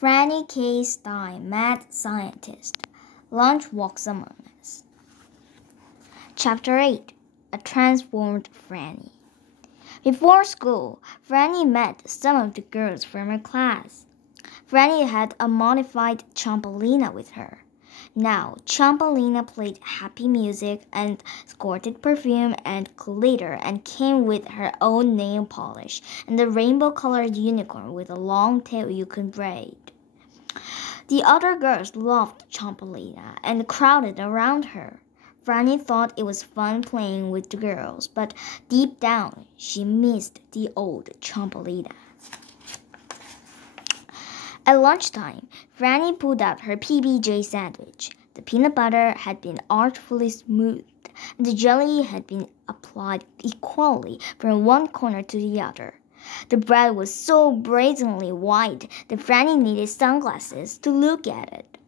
Franny K. Stein, mad scientist. Lunch walks among us. Chapter 8. A transformed Franny. Before school, Franny met some of the girls from her class. Franny had a modified Champolina with her. Now, Champolina played happy music and squirted perfume and glitter and came with her own nail polish and a rainbow-colored unicorn with a long tail you could braid. The other girls loved Champolina and crowded around her. Franny thought it was fun playing with the girls, but deep down, she missed the old Champolina. At lunchtime, Franny pulled out her PBJ sandwich. The peanut butter had been artfully smoothed, and the jelly had been applied equally from one corner to the other. The bread was so brazenly white that Franny needed sunglasses to look at it.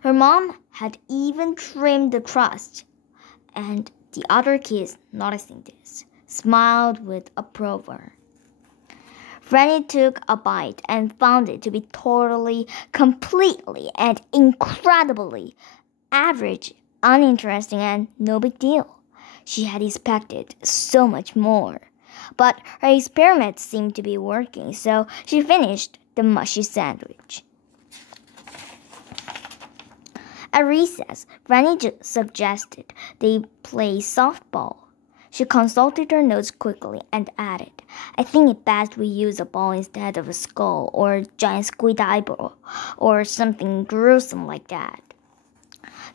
Her mom had even trimmed the crust, and the other kids, noticing this, smiled with approval. Franny took a bite and found it to be totally, completely, and incredibly average, uninteresting, and no big deal. She had expected so much more. But her experiment seemed to be working, so she finished the mushy sandwich. At recess, Franny suggested they play softball. She consulted her notes quickly and added, "I think it's best we use a ball instead of a skull or a giant squid eyeball or something gruesome like that."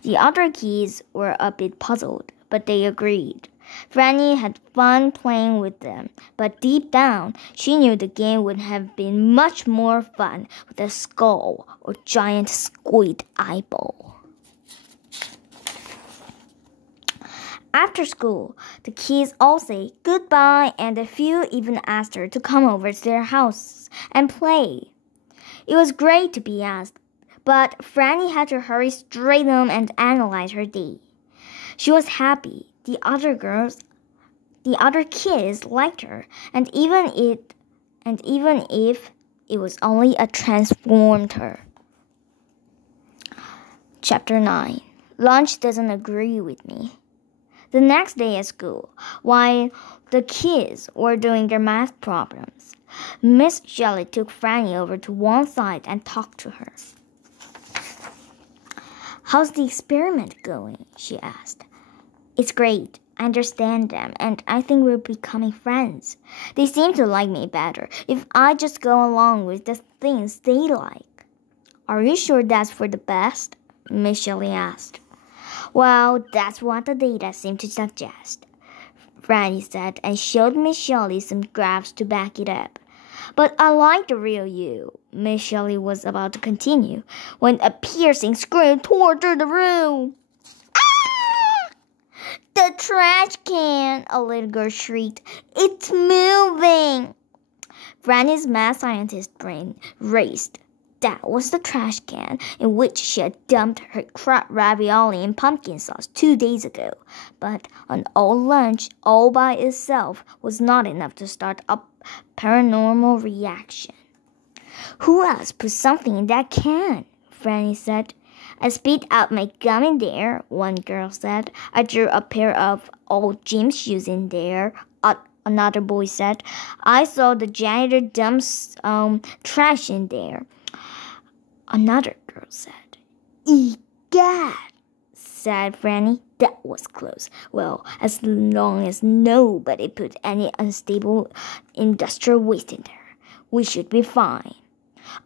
The other kids were a bit puzzled, but they agreed. Franny had fun playing with them, but deep down, she knew the game would have been much more fun with a skull or giant squid eyeball. After school, the kids all say goodbye, and a few even asked her to come over to their house and play. It was great to be asked, but Franny had to hurry straight home and analyze her day. She was happy. The other kids liked her, and even if it was only a transformed her. Chapter 9. Lunch doesn't agree with me. The next day at school, while the kids were doing their math problems, Miss Shelley took Franny over to one side and talked to her. "How's the experiment going?" she asked. "It's great. I understand them, and I think we're becoming friends. They seem to like me better if I just go along with the things they like." "Are you sure that's for the best?" Miss Shelley asked. "Well, that's what the data seem to suggest," Franny said, and showed Miss Shelley some graphs to back it up. "But I like the real you," Miss Shelley was about to continue when a piercing scream tore through the room. "Ah! The trash can!" a little girl shrieked. "It's moving!" Franny's mad scientist brain raced. That was the trash can in which she had dumped her crab ravioli and pumpkin sauce 2 days ago. But an old lunch all by itself was not enough to start a paranormal reaction. "Who else put something in that can?" Franny said. "I spit out my gum in there," one girl said. "I threw a pair of old gym shoes in there," another boy said. "I saw the janitor dump trash in there," another girl said. "Egad," said Franny. "That was close. Well, as long as nobody put any unstable industrial waste in there, we should be fine."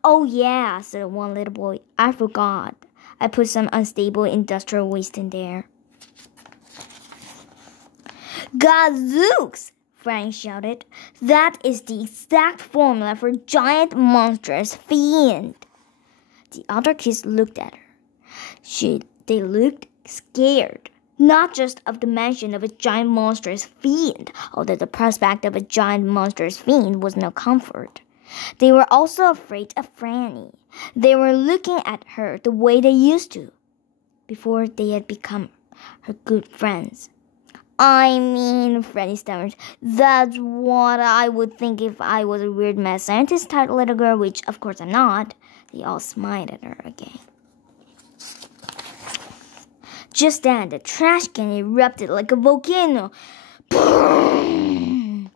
"Oh yeah," said one little boy. "I forgot. I put some unstable industrial waste in there." "Gadzooks!" Franny shouted. "That is the exact formula for giant monstrous fiend." The other kids looked at her. They looked scared, not just of the mention of a giant monstrous fiend, although the prospect of a giant monstrous fiend was no comfort. They were also afraid of Franny. They were looking at her the way they used to, before they had become her good friends. "I mean," Franny stammered, "that's what I would think if I was a weird mad scientist type little girl, which of course I'm not." They all smiled at her again. Just then, the trash can erupted like a volcano. Boom!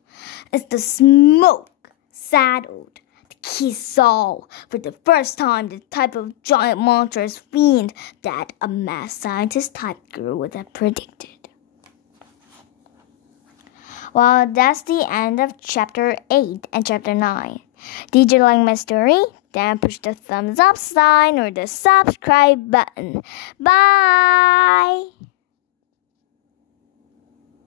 As the smoke settled, the kids saw for the first time the type of giant monstrous fiend that a mad scientist type girl would have predicted. Well, that's the end of chapter 8 and chapter 9. Did you like my story? Then push the thumbs up sign or the subscribe button. Bye!